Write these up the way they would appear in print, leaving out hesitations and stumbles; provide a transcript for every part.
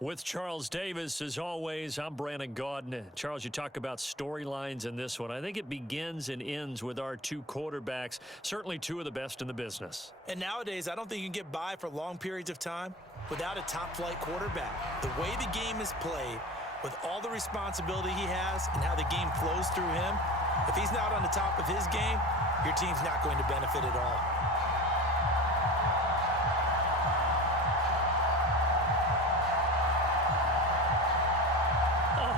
With Charles Davis, as always, I'm Brandon Gaudin. Charles, you talk about storylines in this one. I think it begins and ends with our two quarterbacks, certainly two of the best in the business. And nowadays, I don't think you can get by for long periods of time without a top-flight quarterback. The way the game is played, with all the responsibility he has and how the game flows through him, if he's not on the top of his game, your team's not going to benefit at all.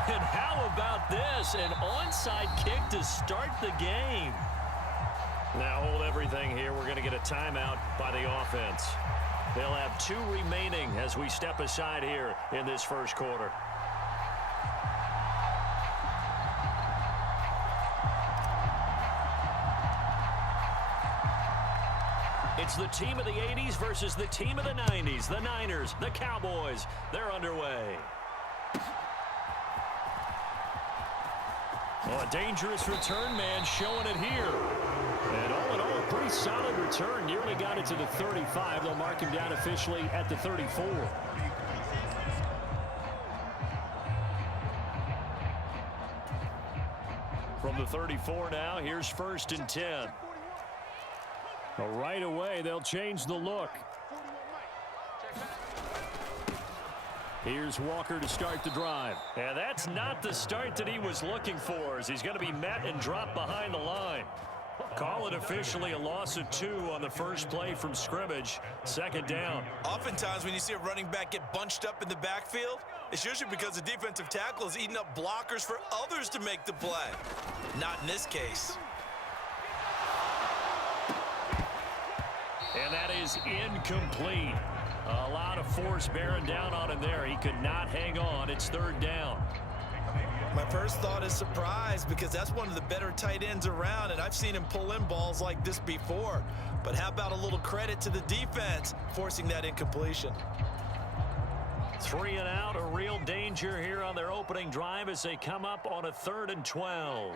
And how about this? An onside kick to start the game. Now hold everything here. We're going to get a timeout by the offense. They'll have two remaining as we step aside here in this first quarter. It's the team of the 80s versus the team of the 90s. The Niners, the Cowboys, they're underway. Oh, a dangerous return man showing it here. And all in all, a pretty solid return. Nearly got it to the 35. They'll mark him down officially at the 34. From the 34 now, here's 1st and 10. Well, right away, they'll change the look. Here's Walker to start the drive. And that's not the start that he was looking for, as he's going to be met and dropped behind the line. Call it officially a loss of 2 on the first play from scrimmage. 2nd down. Oftentimes when you see a running back get bunched up in the backfield, it's usually because the defensive tackle is eating up blockers for others to make the play. Not in this case. And that is incomplete. A lot of force bearing down on him there. He could not hang on. It's 3rd down. My first thought is surprise, because that's one of the better tight ends around, and I've seen him pull in balls like this before. But how about a little credit to the defense forcing that incompletion? 3 and out, a real danger here on their opening drive as they come up on a 3rd and 12.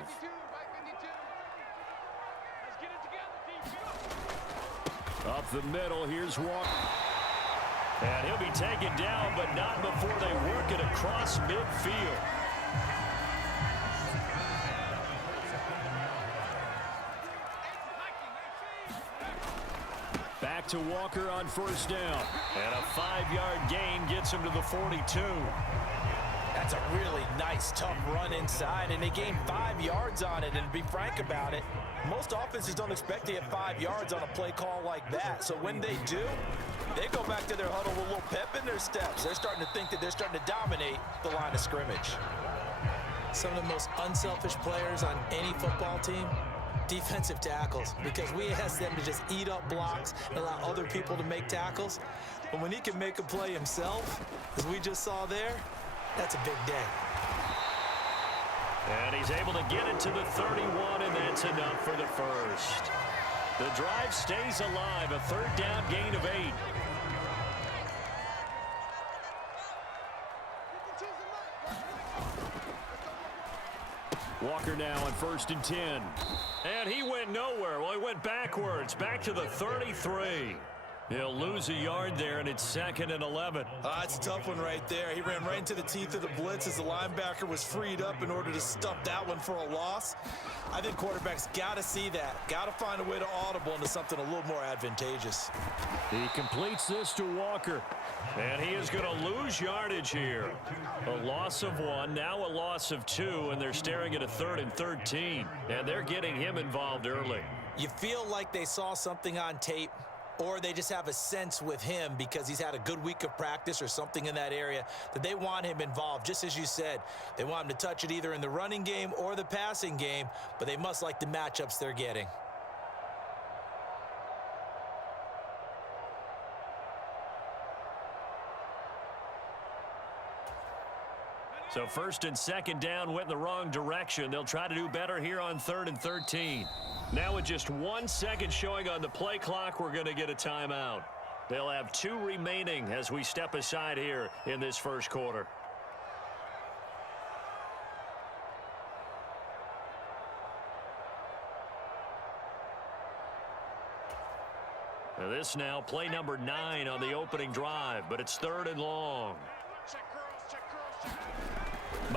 Up the middle, here's Walker. And he'll be taken down, but not before they work it across midfield. Back to Walker on 1st down. And a 5-yard gain gets him to the 42. That's a really nice, tough run inside, and they gained 5 yards on it. And to be frank about it, most offenses don't expect to get 5 yards on a play call like that. So when they do, they go back to their huddle with a little pep in their steps. They're starting to think that they're starting to dominate the line of scrimmage. Some of the most unselfish players on any football team, defensive tackles, because we ask them to just eat up blocks and allow other people to make tackles. But when he can make a play himself, as we just saw there, that's a big day. And he's able to get it to the 31, and that's enough for the first. The drive stays alive, a 3rd down gain of 8. Walker now on 1st and 10. And he went nowhere. Well, he went backwards, back to the 33. He'll lose a yard there, and it's 2nd and 11. That's a tough one right there. He ran right into the teeth of the blitz as the linebacker was freed up in order to stuff that one for a loss. I think quarterbacks got to see that. Got to find a way to audible into something a little more advantageous. He completes this to Walker. And he is going to lose yardage here. A loss of 1, now a loss of 2, and they're staring at a 3rd and 13. And they're getting him involved early. You feel like they saw something on tape, or they just have a sense with him because he's had a good week of practice or something in that area that they want him involved. Just as you said, they want him to touch it either in the running game or the passing game, but they must like the matchups they're getting. So 1st and 2nd down went in the wrong direction. They'll try to do better here on 3rd and 13. Now with just 1 second showing on the play clock, we're going to get a timeout. They'll have 2 remaining as we step aside here in this first quarter. Now this now play number 9 on the opening drive, but it's 3rd and long.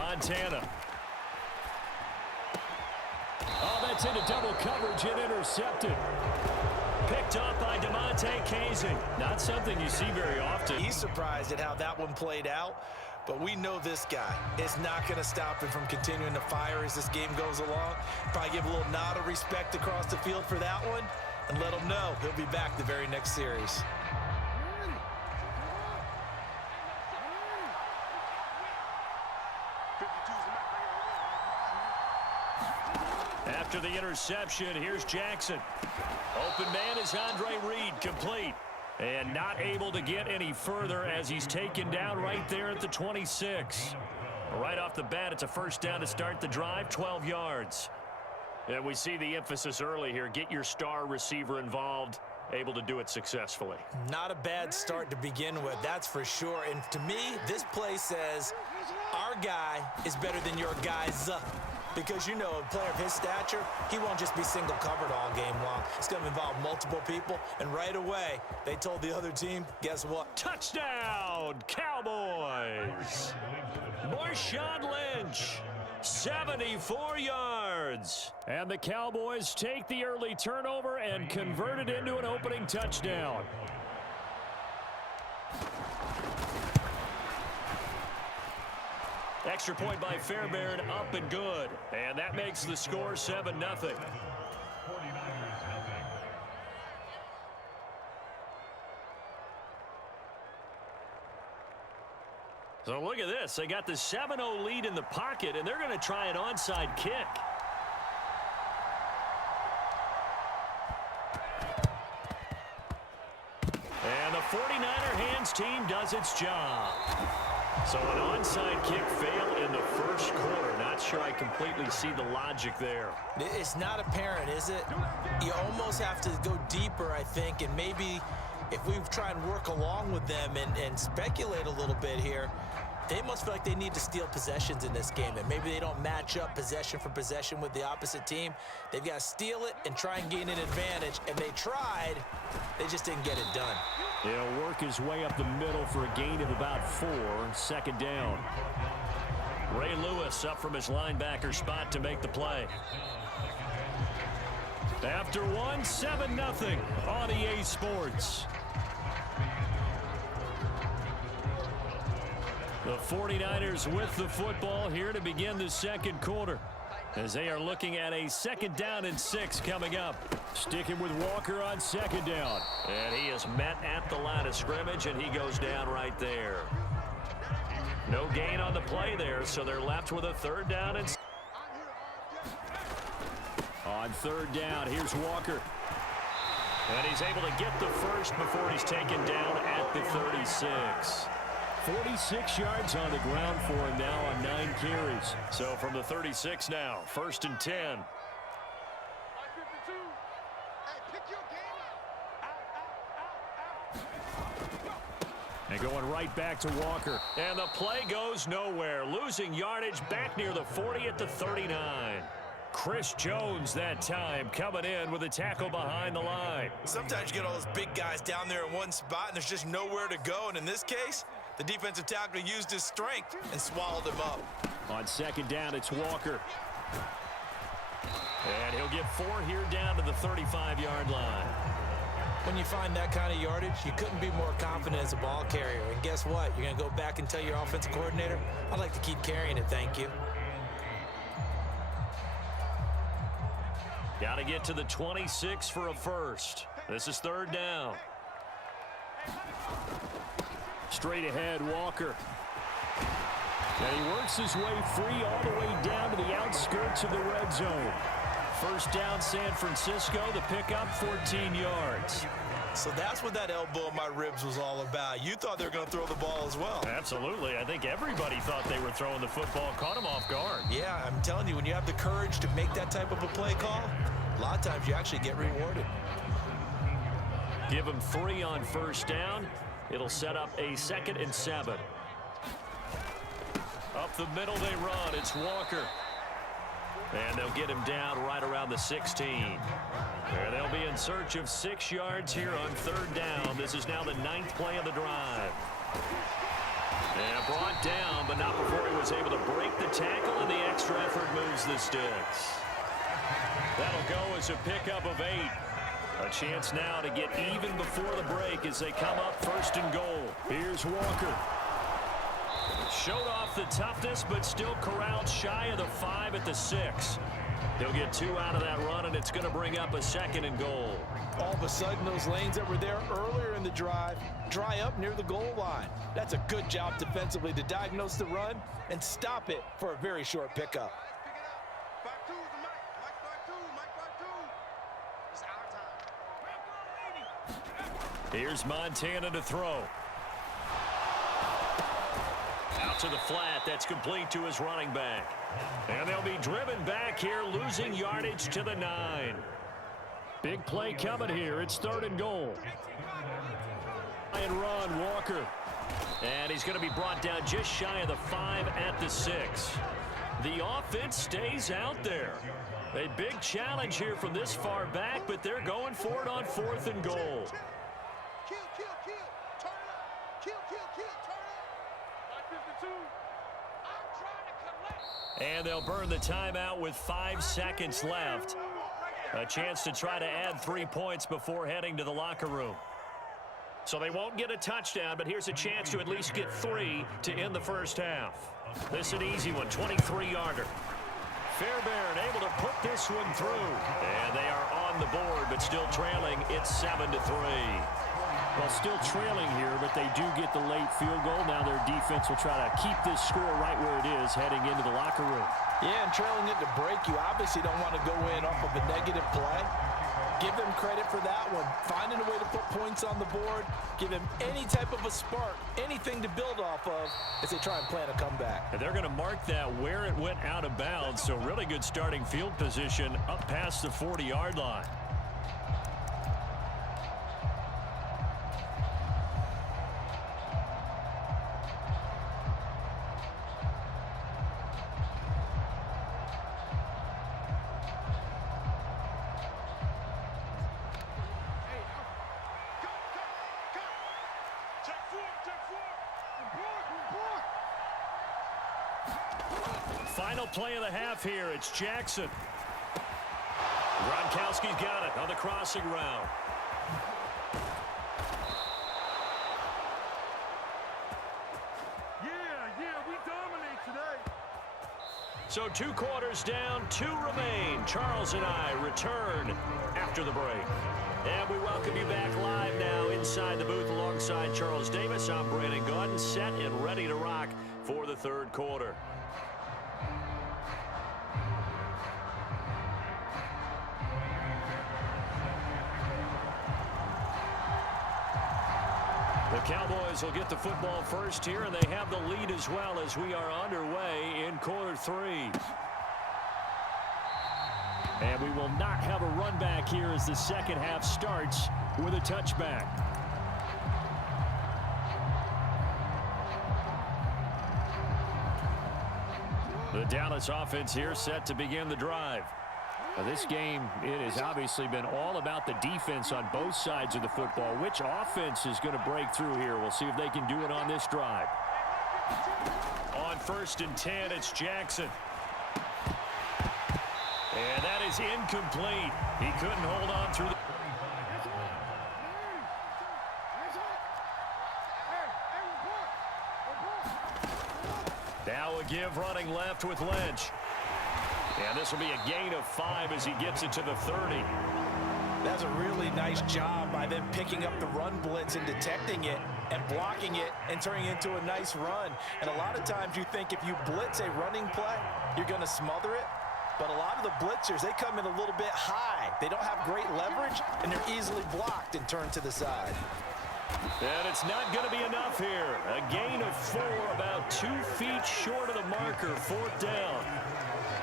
Montana. Oh, that's into double coverage and intercepted. Picked up by DeMonte Casey. Not something you see very often. He's surprised at how that one played out, but we know this guy is not going to stop him from continuing to fire as this game goes along. Probably give a little nod of respect across the field for that one and let him know he'll be back the very next series. After the interception, here's Jackson. Open man is Andre Reed, complete. And not able to get any further as he's taken down right there at the 26. Right off the bat, it's a first down to start the drive, 12 yards. And we see the emphasis early here. Get your star receiver involved, able to do it successfully. Not a bad start to begin with, that's for sure. And to me, this play says our guy is better than your guys. Because, you know, a player of his stature, he won't just be single covered all game long. It's going to involve multiple people. And right away, they told the other team, guess what? Touchdown, Cowboys! Marshawn Lynch, 74 yards. And the Cowboys take the early turnover and convert it into an opening touchdown. Extra point by Fairbairn, up and good. And that makes the score 7-0. So look at this. They got the 7-0 lead in the pocket, and they're going to try an onside kick. And the 49er hands team does its job. So an onside kick fail in the first quarter. Not sure I completely see the logic there. It's not apparent, is it? You almost have to go deeper, I think, and maybe if we try and work along with them and speculate a little bit here, they must feel like they need to steal possessions in this game, and maybe they don't match up possession for possession with the opposite team. They've got to steal it and try and gain an advantage, and they tried. They just didn't get it done. He'll work his way up the middle for a gain of about 4, second down. Ray Lewis up from his linebacker spot to make the play. After one, 7-0 on EA Sports. The 49ers with the football here to begin the second quarter, as they are looking at a 2nd down and 6 coming up. Sticking with Walker on 2nd down. And he is met at the line of scrimmage, and he goes down right there. No gain on the play there, so they're left with a 3rd down and on 3rd down, here's Walker. And he's able to get the first before he's taken down at the 36. 46 yards on the ground for him now on 9 carries. So from the 36 now, 1st and 10. And going right back to Walker. And the play goes nowhere. Losing yardage back near the 40 at the 39. Chris Jones that time coming in with a tackle behind the line. Sometimes you get all those big guys down there in one spot and there's just nowhere to go. And in this case, the defensive tackle used his strength and swallowed him up. On 2nd down, it's Walker. And he'll get 4 here down to the 35-yard line. When you find that kind of yardage, you couldn't be more confident as a ball carrier. And guess what? You're going to go back and tell your offensive coordinator, I'd like to keep carrying it, thank you. Got to get to the 26 for a first. This is 3rd down. Straight ahead, Walker. And he works his way free all the way down to the outskirts of the red zone. 1st down, San Francisco. The pickup, 14 yards. So that's what that elbow in my ribs was all about. You thought they were going to throw the ball as well. Absolutely. I think everybody thought they were throwing the football. Caught him off guard. Yeah, I'm telling you, when you have the courage to make that type of a play call, a lot of times you actually get rewarded. Give him 3 on 1st down. It'll set up a 2nd and 7. Up the middle they run. It's Walker. And they'll get him down right around the 16. And they'll be in search of 6 yards here on 3rd down. This is now the 9th play of the drive. And brought down, but not before he was is able to break the tackle, and the extra effort moves the sticks. That'll go as a pickup of 8. A chance now to get even before the break as they come up 1st and goal. Here's Walker. Showed off the toughness, but still corralled shy of the 5 at the 6. He'll get 2 out of that run, and it's going to bring up a 2nd and goal. All of a sudden, those lanes that were there earlier in the drive dry up near the goal line. That's a good job defensively to diagnose the run and stop it for a very short pickup. Here's Montana to throw. Out to the flat. That's complete to his running back. And they'll be driven back here, losing yardage to the 9. Big play coming here. It's 3rd and goal. And run, Walker. And he's going to be brought down just shy of the 5 at the 6. The offense stays out there. A big challenge here from this far back, but they're going for it on 4th and goal. And they'll burn the timeout with 5 seconds left. A chance to try to add 3 points before heading to the locker room. So they won't get a touchdown, but here's a chance to at least get 3 to end the first half. This is an easy one, 23-yarder. Fairbairn able to put this one through. And they are on the board, but still trailing. It's 7-3. Well, still trailing here, but they do get the late field goal. Now their defense will try to keep this score right where it is heading into the locker room. Yeah, and trailing it to break, you obviously don't want to go in off of a negative play. Give them credit for that one. Finding a way to put points on the board, give them any type of a spark, anything to build off of as they try and plan a comeback. And they're going to mark that where it went out of bounds, so really good starting field position up past the 40-yard line. Final play of the half here. It's Jackson. Gronkowski's got it on the crossing route. Yeah, we dominate today. So 2 quarters down, 2 remain. Charles and I return after the break. And we welcome you back live now inside the booth alongside Charles Davis. I'm Brandon Gaudin, set and ready to rock for the 3rd quarter. The Cowboys will get the football first here, and they have the lead as well as we are underway in quarter 3. And we will not have a run back here as the second half starts with a touchback. The Dallas offense here set to begin the drive. Now this game, it has obviously been all about the defense on both sides of the football. Which offense is going to break through here? We'll see if they can do it on this drive. On 1st and 10, it's Jackson. And that is incomplete. He couldn't hold on through the... Now a give running left with Lynch. And this will be a gain of 5 as he gets it to the 30. That's a really nice job by them picking up the run blitz and detecting it and blocking it and turning it into a nice run. And a lot of times you think if you blitz a running play, you're going to smother it. But a lot of the blitzers, they come in a little bit high. They don't have great leverage, and they're easily blocked and turned to the side. And it's not going to be enough here. A gain of 4, about 2 feet short of the marker, 4th down.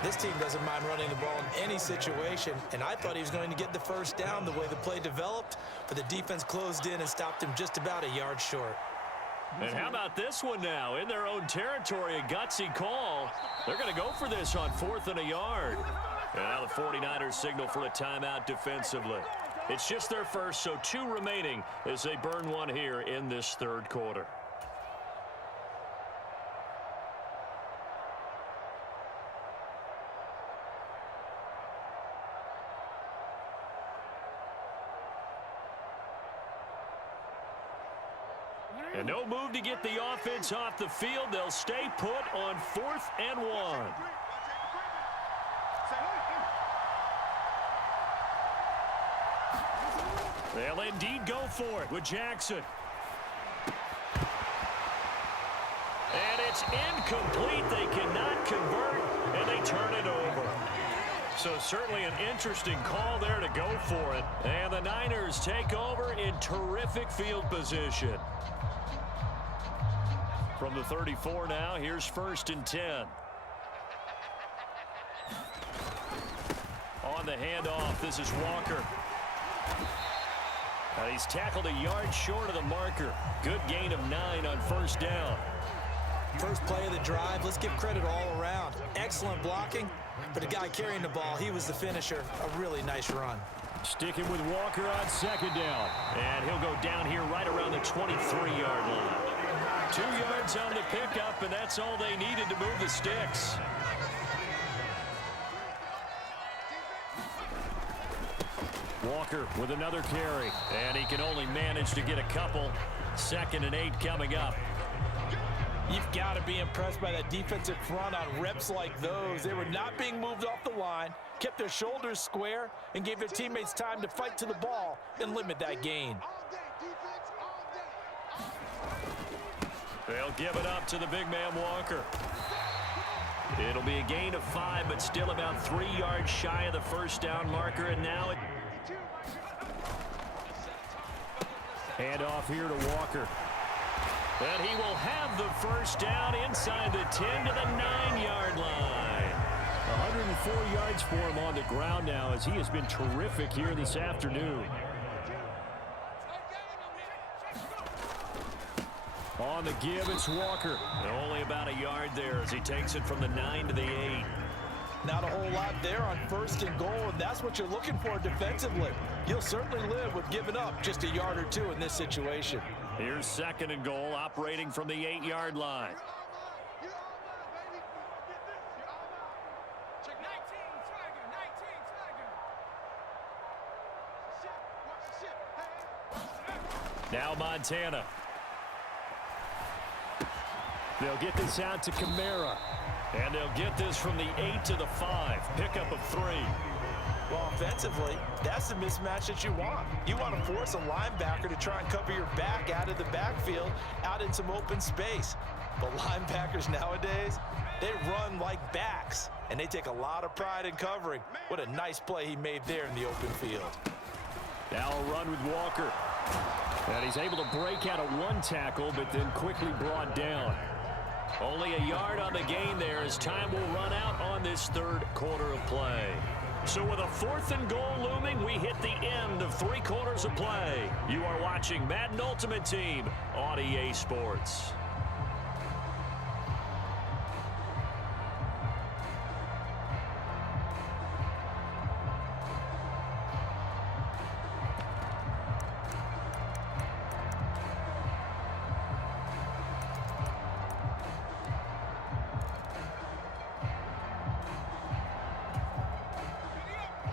This team doesn't mind running the ball in any situation, and I thought he was going to get the first down the way the play developed, but the defense closed in and stopped him just about a yard short. And how about this one now? In their own territory, a gutsy call. They're going to go for this on 4th and a yard. And now the 49ers signal for a timeout defensively. It's just their first, so 2 remaining as they burn one here in this 3rd quarter. And no move to get the offense off the field. They'll stay put on 4th and 1. They'll indeed go for it with Jackson. And it's incomplete. They cannot convert, and they turn it over. So certainly an interesting call there to go for it. And the Niners take over in terrific field position. From the 34 now, here's 1st and 10. On the handoff, this is Walker. He's tackled a yard short of the marker. Good gain of 9 on 1st down. First play of the drive, let's give credit all around. Excellent blocking, but the guy carrying the ball, he was the finisher. A really nice run. Sticking with Walker on 2nd down. And he'll go down here right around the 23-yard line. 2 yards on the pickup, and that's all they needed to move the sticks. Walker with another carry. And he can only manage to get a couple. 2nd and 8 coming up. You've got to be impressed by that defensive front on reps like those. They were not being moved off the line, kept their shoulders square, and gave their teammates time to fight to the ball and limit that gain. They'll give it up to the big man Walker. It'll be a gain of 5, but still about 3 yards shy of the 1st down marker, and now it... Handoff here to Walker. And he will have the 1st down inside the 10 to the 9-yard line. 104 yards for him on the ground now as he has been terrific here this afternoon. On the give, it's Walker. Only about a yard there as he takes it from the 9 to the 8. Not a whole lot there on 1st and goal, and that's what you're looking for defensively. You'll certainly live with giving up just a yard or 2 in this situation. Here's 2nd and goal, operating from the 8-yard line. Now Montana. They'll get this out to Kamara. And they'll get this from the 8 to the 5. Pickup of 3. Well, offensively, that's the mismatch that you want. You want to force a linebacker to try and cover your back out of the backfield, out in some open space. But linebackers nowadays, they run like backs, and they take a lot of pride in covering. What a nice play he made there in the open field. Now a run with Walker. And he's able to break out of 1 tackle, but then quickly brought down. Only a yard on the gain there as time will run out on this 3rd quarter of play. So with a 4th and goal looming, we hit the end of 3 quarters of play. You are watching Madden Ultimate Team on EA Sports.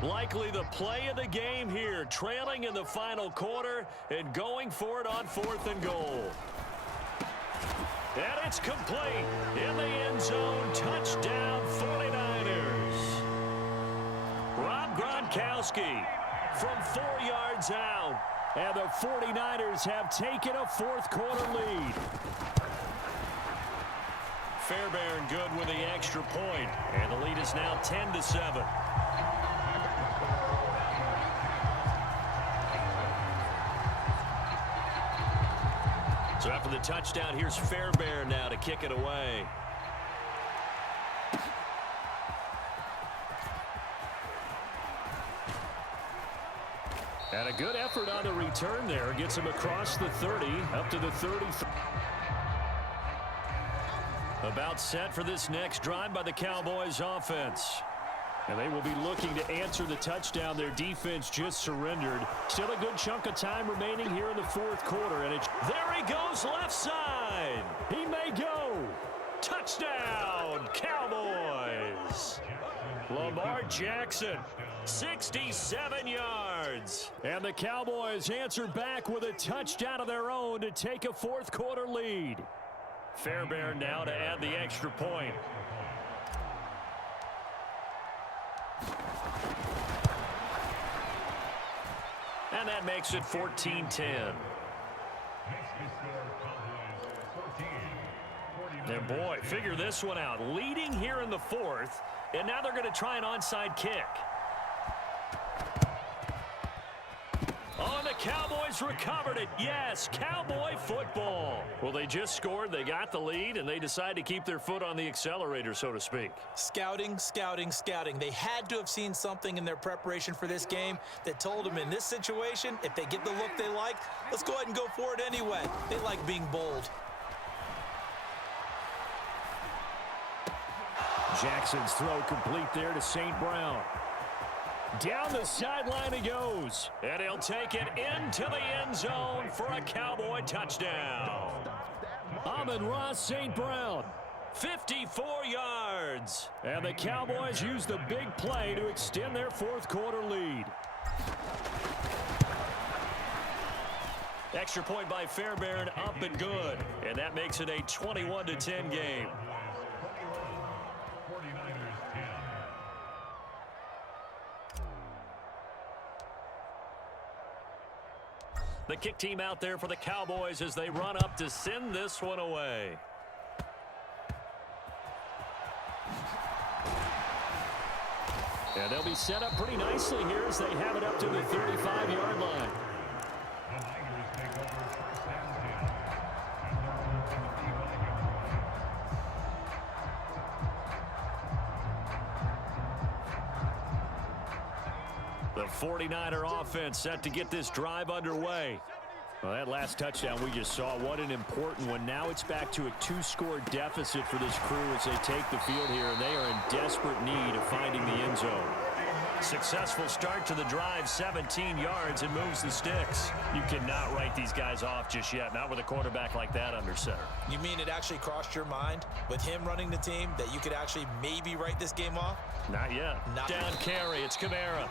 Likely the play of the game here, trailing in the final quarter and going for it on 4th and goal. And it's complete in the end zone. Touchdown 49ers. Rob Gronkowski from 4 yards out. And the 49ers have taken a 4th quarter lead. Fairbairn good with the extra point. And the lead is now 10-7. So after the touchdown, here's Fairbairn now to kick it away. And a good effort on the return there. Gets him across the 30, up to the 33. About set for this next drive by the Cowboys offense. And they will be looking to answer the touchdown their defense just surrendered. Still a good chunk of time remaining here in the 4th quarter. And there he goes left side. He may go. Touchdown, Cowboys. Lamar Jackson, 67 yards. And the Cowboys answer back with a touchdown of their own to take a fourth-quarter lead. Fairbairn now to add the extra point. And that makes it 14-10. And boy, figure this one out. Leading here in the fourth, and now they're going to try an onside kick. Oh, and the Cowboys recovered it. Yes, Cowboy football. Well, they just scored, they got the lead, and they decide to keep their foot on the accelerator, so to speak. Scouting, scouting, scouting. They had to have seen something in their preparation for this game that told them in this situation, if they get the look they like, let's go ahead and go for it anyway. They like being bold. Jackson's throw complete there to St. Brown. Down the sideline he goes. And he'll take it into the end zone for a Cowboy touchdown. Amon-Ra St. Brown. 54 yards. And the Cowboys use the big play to extend their fourth-quarter lead. Extra point by Fairbairn, up and good. And that makes it a 21-10 game. The kick team out there for the Cowboys as they run up to send this one away. And they'll be set up pretty nicely here as they have it up to the 35-yard line. The 49er offense set to get this drive underway. Well, that last touchdown we just saw, what an important one. Now it's back to a two-score deficit for this crew as they take the field here, and they are in desperate need of finding the end zone. Successful start to the drive, 17 yards, and moves the sticks. You cannot write these guys off just yet, not with a quarterback like that under center. You mean it actually crossed your mind with him running the team that you could actually maybe write this game off? Not yet. Down carry, it's Kamara.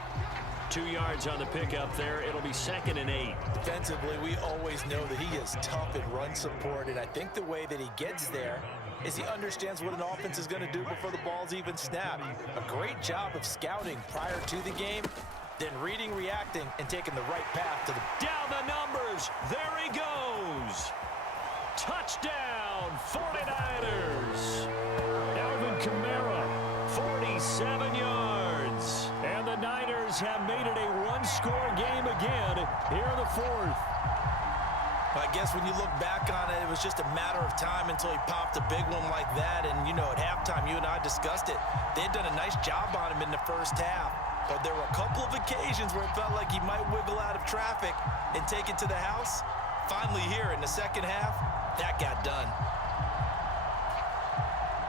2 yards on the pickup there. It'll be 2nd and 8. Defensively, we always know that he is tough in run support, and I think the way that he gets there is he understands what an offense is going to do before the ball's even snapped. A great job of scouting prior to the game, then reading, reacting, and taking the right path to the... Down the numbers. There he goes. Touchdown, 49ers. Alvin Kamara, 47 yards. And the Niners have made it a one-score game again here in the fourth. I guess when you look back on it, it was just a matter of time until he popped a big one like that. And, you know, at halftime, you and I discussed it. They had done a nice job on him in the first half. But there were a couple of occasions where it felt like he might wiggle out of traffic and take it to the house. Finally here in the second half, that got done.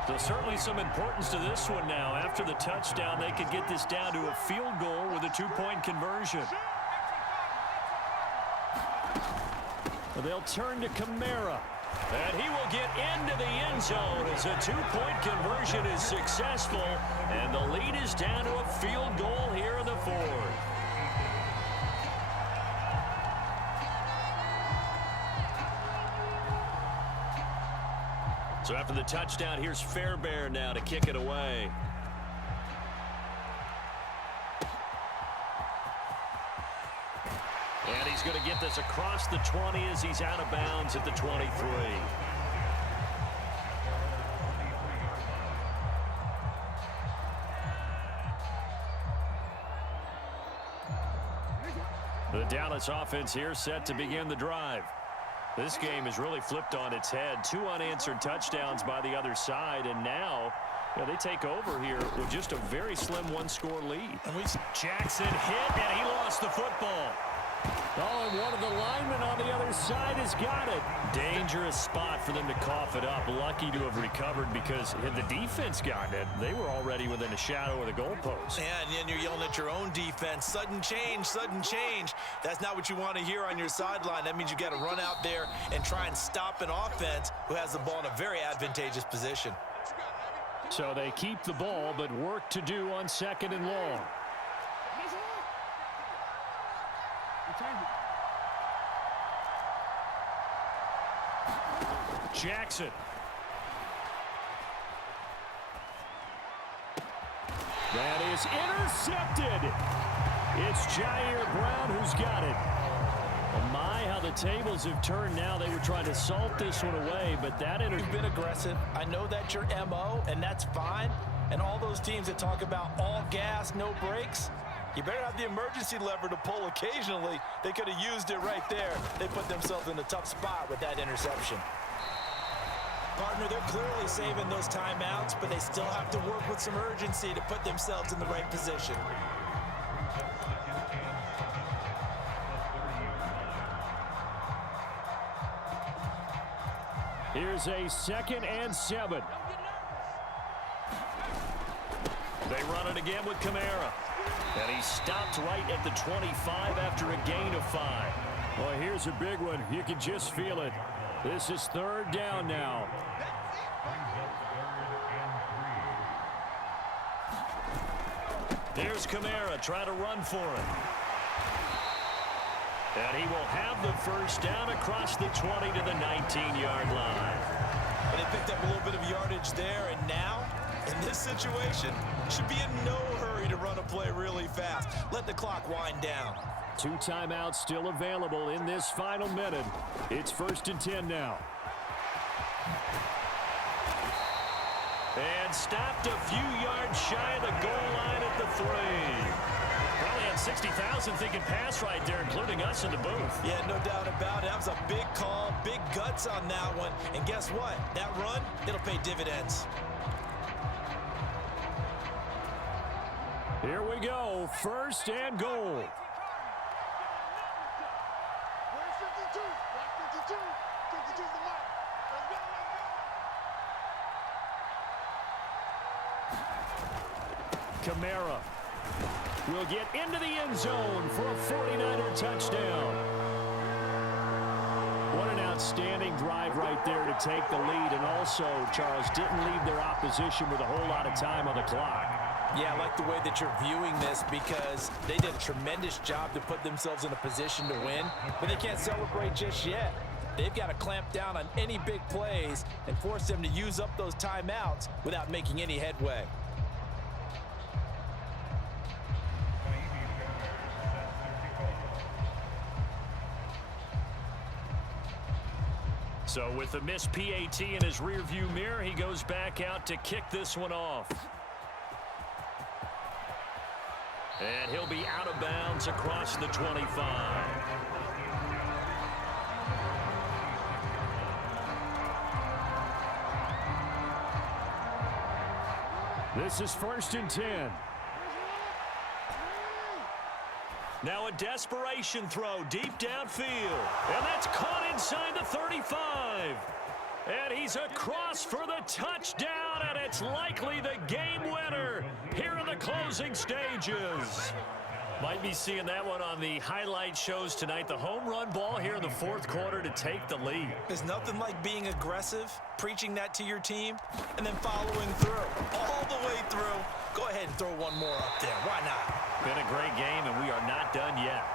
So certainly some importance to this one now. After the touchdown, they could get this down to a field goal with a two-point conversion. They'll turn to Kamara. And he will get into the end zone as a two-point conversion is successful. And the lead is down to a field goal here in the fourth. So after the touchdown, here's Fairbairn now to kick it away. And he's going to get this across the 20 as he's out of bounds at the 23. The Dallas offense here set to begin the drive. This game is really flipped on its head. 2 unanswered touchdowns by the other side, and now they take over here with just a very slim one-score lead. Jackson hit, and he lost the football. Oh, and one of the linemen on the other side has got it. Dangerous spot for them to cough it up. Lucky to have recovered because had the defense gotten it, they were already within a shadow of the goalpost. Yeah, and then you're yelling at your own defense. Sudden change, sudden change. That's not what you want to hear on your sideline. That means you got to run out there and try and stop an offense who has the ball in a very advantageous position. So they keep the ball, but work to do on 2nd and long. Jackson. That is intercepted. It's Jair Brown who's got it. Oh my, how the tables have turned now. They were trying to salt this one away, but that You've been aggressive. I know that's your MO, and that's fine. And all those teams that talk about all gas, no brakes, you better have the emergency lever to pull occasionally. They could have used it right there. They put themselves in a tough spot with that interception. Partner, they're clearly saving those timeouts, but they still have to work with some urgency to put themselves in the right position. Here's a 2nd and 7. They run it again with Kamara. And he stopped right at the 25 after a gain of 5. Well, here's a big one. You can just feel it. This is 3rd down now. Here's Kamara trying to run for it. And he will have the first down across the 20 to the 19-yard line. And they picked up a little bit of yardage there, and now, in this situation, should be in no hurry to run a play really fast. Let the clock wind down. 2 timeouts still available in this final minute. It's 1st and 10 now. And stopped a few yards shy of the goal line at the 3. Probably had 60,000 thinking pass right there, including us in the booth. Yeah, no doubt about it. That was a big call, big guts on that one. And guess what? That run, it'll pay dividends. Here we go. 1st and goal. Kamara will get into the end zone for a 49er touchdown. What an outstanding drive right there to take the lead, and also, Charles, didn't leave their opposition with a whole lot of time on the clock. Yeah, I like the way that you're viewing this because they did a tremendous job to put themselves in a position to win, but they can't celebrate just yet. They've got to clamp down on any big plays and force them to use up those timeouts without making any headway. So with the missed PAT in his rearview mirror, he goes back out to kick this one off. And he'll be out of bounds across the 25. This is 1st and 10. Now a desperation throw deep downfield. And that's caught inside the 35. And he's across for the touchdown, and it's likely the game winner here in the closing stages. Might be seeing that one on the highlight shows tonight. The home run ball here in the 4th quarter to take the lead. There's nothing like being aggressive, preaching that to your team, and then following through. All the way through. Go ahead and throw one more up there. Why not? Been a great game, and we are not done yet.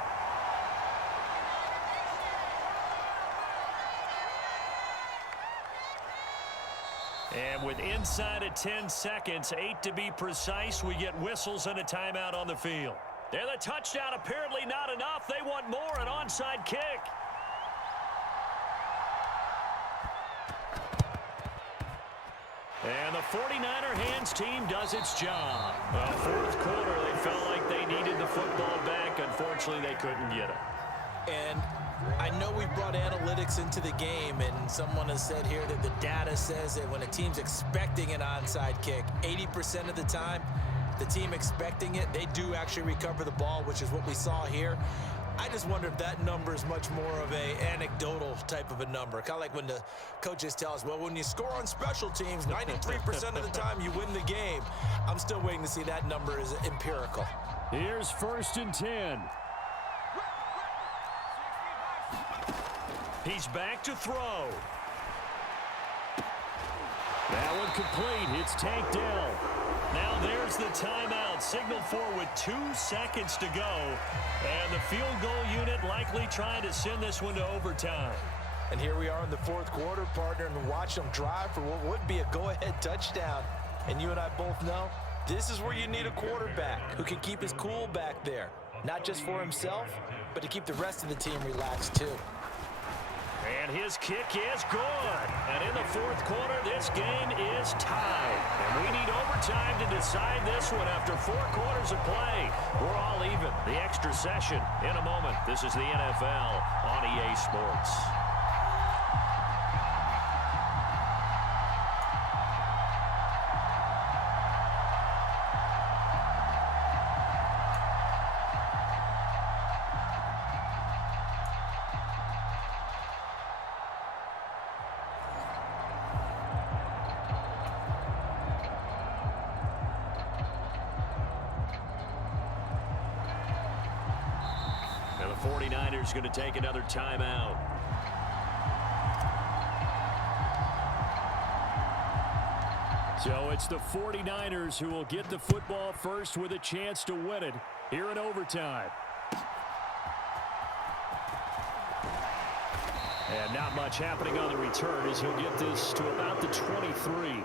And with inside of 10 seconds, 8 to be precise, we get whistles and a timeout on the field. And the touchdown apparently not enough. They want more, an onside kick. And the 49er hands team does its job. Well, 4th quarter, they felt like they needed the football back. Unfortunately, they couldn't get it. And I know we brought analytics into the game, and someone has said here that the data says that when a team's expecting an onside kick, 80% of the time, the team expecting it, they do actually recover the ball, which is what we saw here. I just wonder if that number is much more of a anecdotal type of a number. Kind of like when the coaches tell us, well, when you score on special teams, 93% of the time you win the game. I'm still waiting to see that number is empirical. Here's 1st and 10. He's back to throw. That one complete. It's tanked down. Now there's the timeout. Signal for with 2 seconds to go. And the field goal unit likely trying to send this one to overtime. And here we are in the fourth quarter, partner, and watch them drive for what would be a go-ahead touchdown. And you and I both know this is where you need a quarterback who can keep his cool back there. Not just for himself, but to keep the rest of the team relaxed too. And his kick is good. And in the fourth quarter, this game is tied. And we need overtime to decide this one after 4 quarters of play. We're all even. The extra session in a moment. This is the NFL on EA Sports. And the 49ers going to take another timeout. So it's the 49ers who will get the football first with a chance to win it here in overtime. And not much happening on the return as he'll get this to about the 23.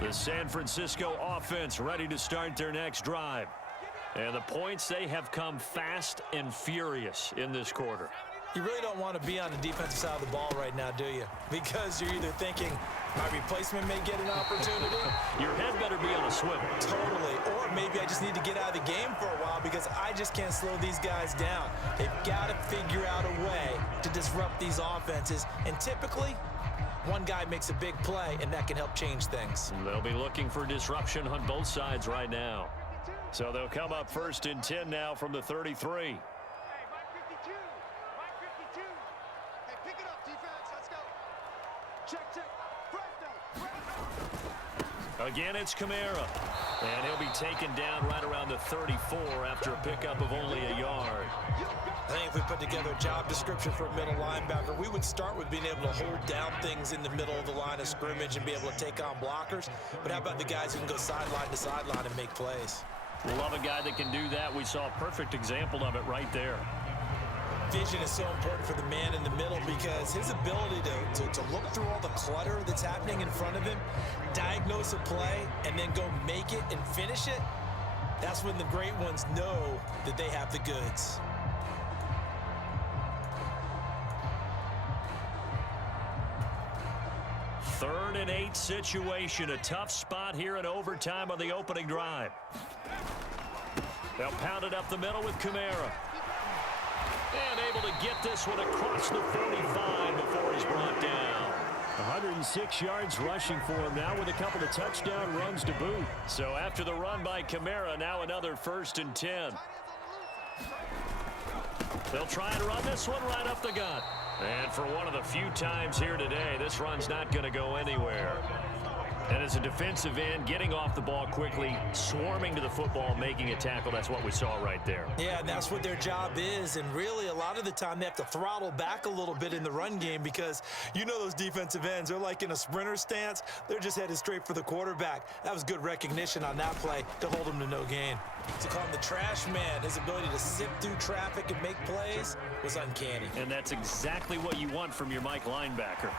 The San Francisco offense ready to start their next drive. And the points, they have come fast and furious in this quarter. You really don't want to be on the defensive side of the ball right now, do you? Because you're either thinking, my replacement may get an opportunity. Your head better be on a swivel. Totally. Or maybe I just need to get out of the game for a while because I just can't slow these guys down. They've got to figure out a way to disrupt these offenses. And typically, one guy makes a big play, and that can help change things. They'll be looking for disruption on both sides right now. So they'll come up first and 10 now from the 33. Again, it's Kamara. And he'll be taken down right around the 34 after a pickup of only a yard. I think if we put together a job description for a middle linebacker, we would start with being able to hold down things in the middle of the line of scrimmage and be able to take on blockers. But how about the guys who can go sideline to sideline and make plays? Love a guy that can do that. We saw a perfect example of it right there. Vision is so important for the man in the middle because his ability to look through all the clutter that's happening in front of him, diagnose a play, and then go make it and finish it, that's when the great ones know that they have the goods. Third and 8 situation. A tough spot here in overtime on the opening drive. They'll pound it up the middle with Kamara. And able to get this one across the 45 before he's brought down. 106 yards rushing for him now with a couple of touchdown runs to boot. So after the run by Kamara, now another 1st and 10. They'll try and run this one right up the gut. And for one of the few times here today, this run's not going to go anywhere. And as a defensive end, getting off the ball quickly, swarming to the football, making a tackle, that's what we saw right there. Yeah, and that's what their job is. And really, a lot of the time, they have to throttle back a little bit in the run game because you know those defensive ends, they're like in a sprinter stance. They're just headed straight for the quarterback. That was good recognition on that play to hold him to no gain. To call him the trash man, his ability to sift through traffic and make plays was uncanny. And that's exactly what you want from your Mike linebacker.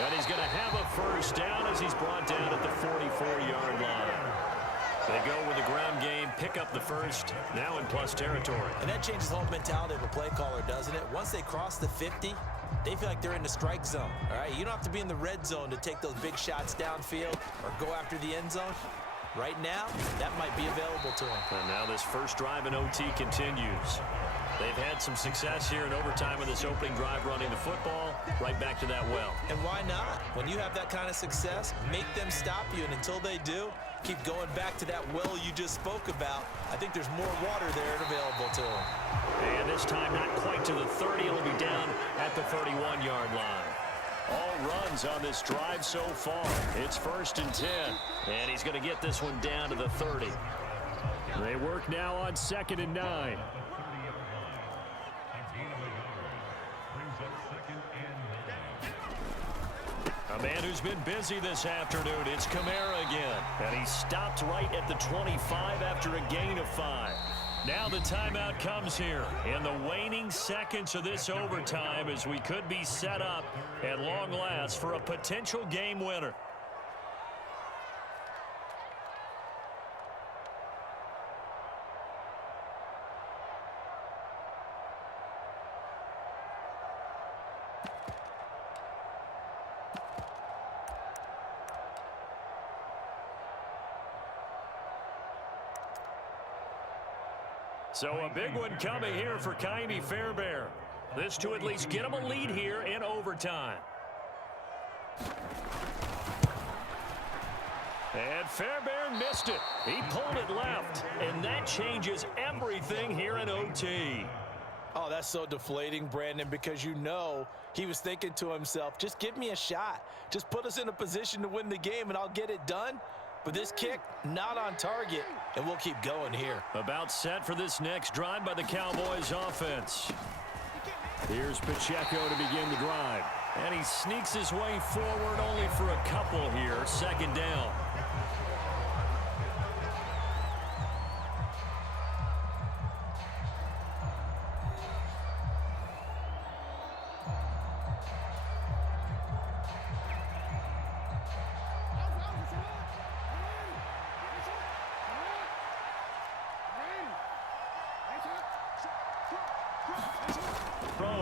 And he's going to have a first down as he's brought down at the 44-yard line. They go with the ground game, pick up the first, now in plus territory. And that changes the whole mentality of a play caller, doesn't it? Once they cross the 50, they feel like they're in the strike zone, all right? You don't have to be in the red zone to take those big shots downfield or go after the end zone. Right now, that might be available to them. And now this first drive in OT continues. They've had some success here in overtime with this opening drive running the football right back to that well. And why not? When you have that kind of success, make them stop you. And until they do, Keep going back to that well you just spoke about. I think there's more water there available to him. And this time not quite to the 30. It'll be down at the 31-yard line. All runs on this drive so far. It's 1st and 10. And he's going to get this one down to the 30. They work now on 2nd and 9. A man who's been busy this afternoon. It's Kamara again. And he stopped right at the 25 after a gain of 5. Now the timeout comes here in the waning seconds of this overtime as we could be set up at long last for a potential game winner. So a big one coming here for Ka'imi Fairbairn. This to at least get him a lead here in overtime. And Fairbairn missed it. He pulled it left. And that changes everything here in OT. Oh, that's so deflating, Brandon, because you know he was thinking to himself, just give me a shot. Just put us in a position to win the game and I'll get it done. But this kick, not on target, and we'll keep going here. About set for this next drive by the Cowboys offense. Here's Pacheco to begin the drive. And he sneaks his way forward only for a couple here. 2nd down.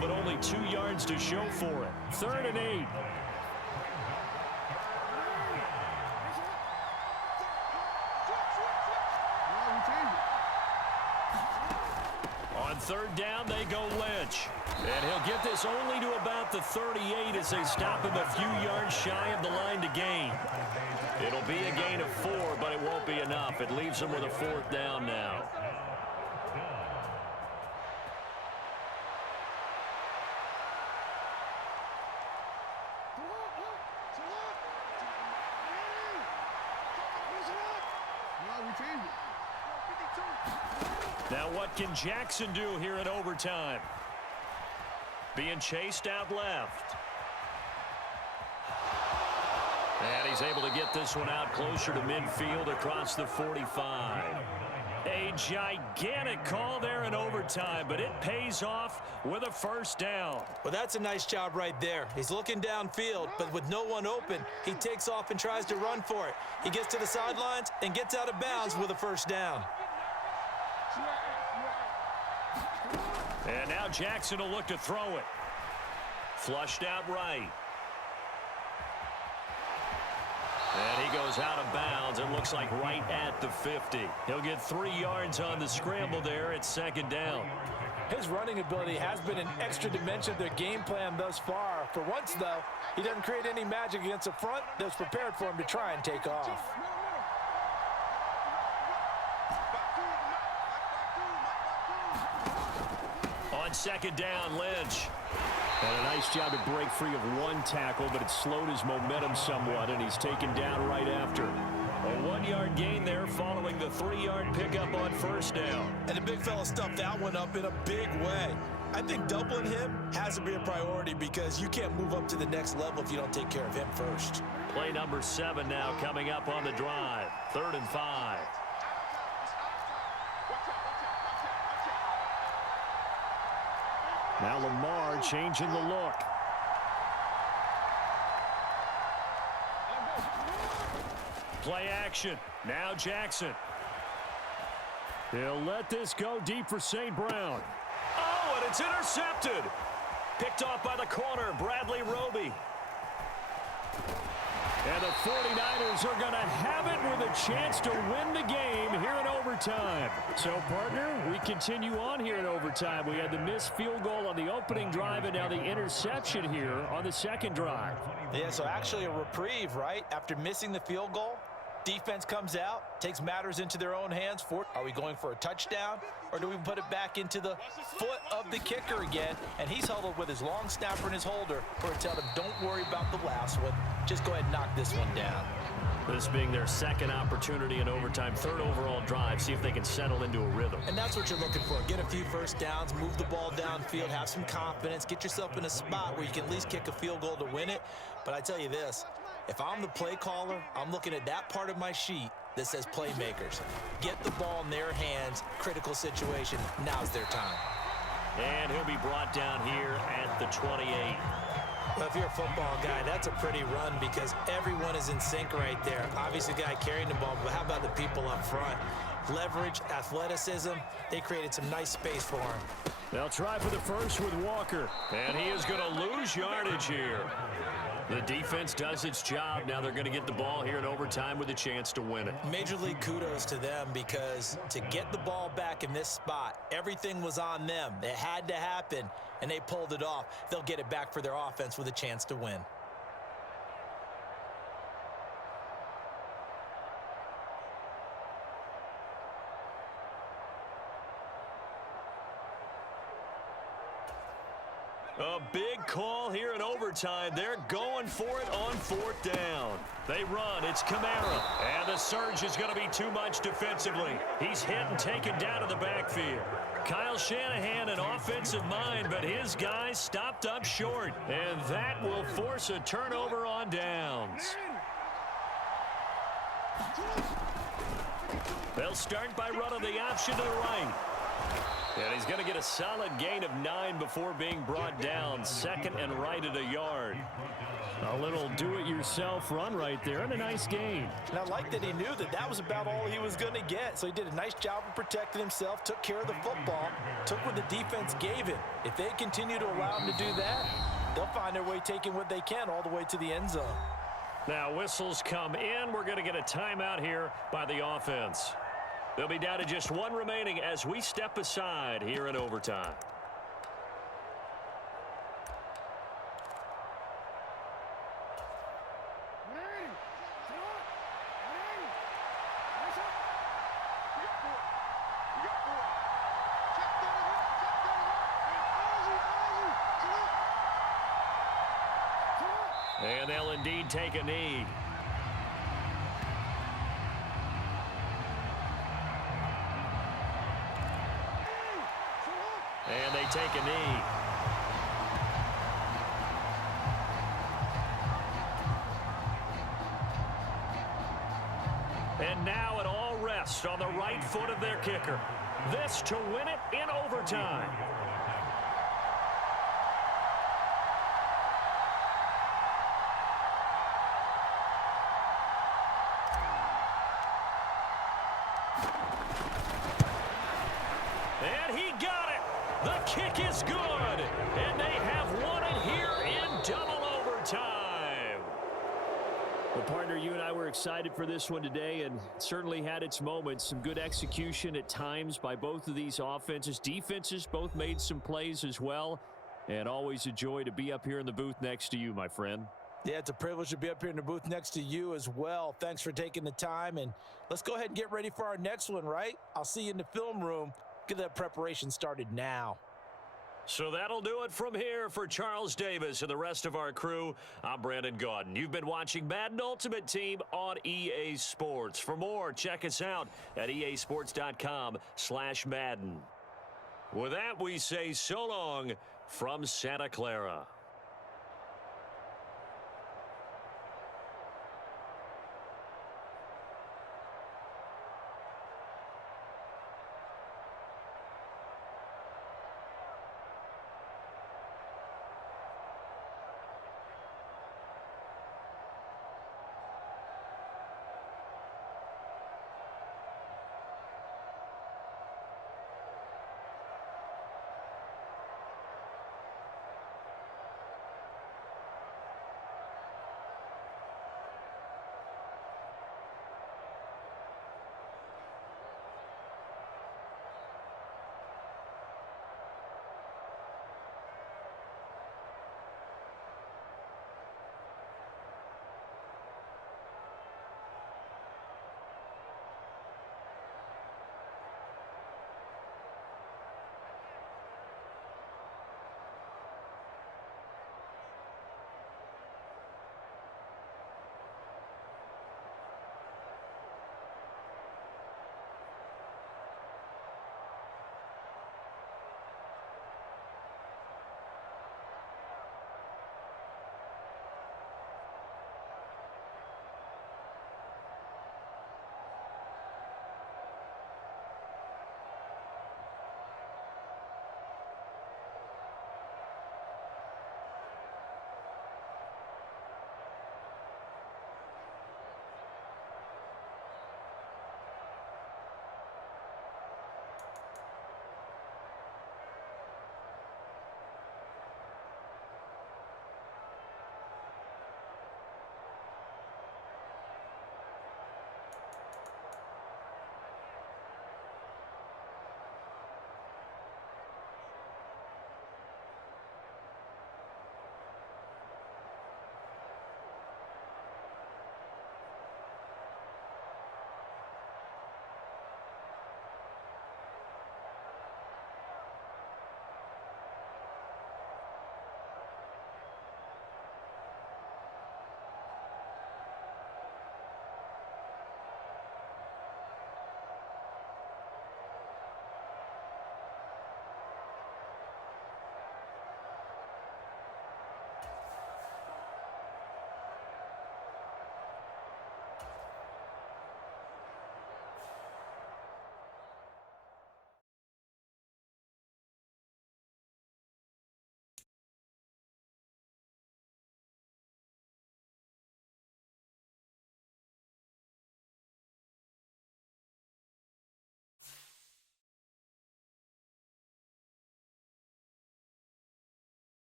But only 2 yards to show for it. 3rd and 8. On 3rd down, they go Lynch. And he'll get this only to about the 38 as they stop him a few yards shy of the line to gain. It'll be a gain of 4, but it won't be enough. It leaves them with a 4th down now. Now what can Jackson do here in overtime? Being chased out left. And he's able to get this one out closer to midfield across the 45. A gigantic call there in overtime, but it pays off with a 1st down. Well, that's a nice job right there. He's looking downfield, but with no one open, he takes off and tries to run for it. He gets to the sidelines and gets out of bounds with a 1st down. And now Jackson will look to throw it. Flushed out right. And he goes out of bounds. It looks like right at the 50. He'll get 3 yards on the scramble there at 2nd down. His running ability has been an extra dimension of their game plan thus far. For once, though, he doesn't create any magic against the front that's prepared for him to try and take off. On 2nd down, Lynch. And a nice job to break free of 1 tackle, but it slowed his momentum somewhat, and he's taken down right after. A 1-yard gain there following the 3-yard pickup on 1st down. And the big fella stuffed that one up in a big way. I think doubling him has to be a priority because you can't move up to the next level if you don't take care of him first. Play number 7 now coming up on the drive. 3rd and 5. Now Lamar changing the look. Play action. Now Jackson. He'll let this go deep for St. Brown. Oh, and it's intercepted. Picked off by the corner, Bradley Roby. And the 49ers are going to have it with a chance to win the game here in overtime. So, partner, we continue on here in overtime. We had the missed field goal on the opening drive and now the interception here on the 2nd drive. Yeah, so actually a reprieve, right? After missing the field goal, Defense comes out, takes matters into their own hands. Are we going for a touchdown, or do we put it back into the foot of the kicker again? And he's huddled with his long snapper and his holder for to tell him, don't worry about the last one. Just go ahead and knock this one down. This being their second opportunity in overtime, third overall drive, see if they can settle into a rhythm. And that's what you're looking for. Get a few first downs, move the ball downfield, have some confidence, get yourself in a spot where you can at least kick a field goal to win it. But I tell you this, if I'm the play caller, I'm looking at that part of my sheet that says playmakers. Get the ball in their hands, critical situation, now's their time. And he'll be brought down here at the 28. Well, if you're a football guy, that's a pretty run because everyone is in sync right there. Obviously, the guy carrying the ball, but how about the people up front? Leverage, athleticism, they created some nice space for him. They'll try for the first with Walker. And he is going to lose yardage here. The defense does its job. Now they're going to get the ball here in overtime with a chance to win it. Major league kudos to them because to get the ball back in this spot, everything was on them. It had to happen, and they pulled it off. They'll get it back for their offense with a chance to win. A big call here in overtime. They're going for it on fourth down. They run. It's Kamara. And the surge is going to be too much defensively. He's hit and taken down to the backfield. Kyle Shanahan, an offensive mind, but his guys stopped up short. And that will force a turnover on downs. They'll start by running the option to the right. And he's going to get a solid gain of 9 before being brought down. Second and right at a yard. A little do-it-yourself run right there and a nice gain. And I like that he knew that that was about all he was going to get. So he did a nice job of protecting himself, took care of the football, took what the defense gave him. If they continue to allow him to do that, they'll find their way taking what they can all the way to the end zone. Now whistles come in. We're going to get a timeout here by the offense. They'll be down to just one remaining as we step aside here in overtime. And they'll indeed take a knee. And they take a knee. And now it all rests on the right foot of their kicker. This to win it in overtime. And he got it. The kick is good. And they have won it here in double overtime. Well, partner, you and I were excited for this one today, and it certainly had its moments. Some good execution at times by both of these offenses. Defenses both made some plays as well. And always a joy to be up here in the booth next to you, my friend. Yeah, it's a privilege to be up here in the booth next to you as well. Thanks for taking the time, and let's go ahead and get ready for our next one, right? I'll see you in the film room. Get that preparation started now. So that'll do it from here for Charles Davis and the rest of our crew. I'm Brandon Gaudin. You've been watching Madden Ultimate Team on EA Sports. For more, check us out at easports.com/Madden. With that, we say so long from Santa Clara.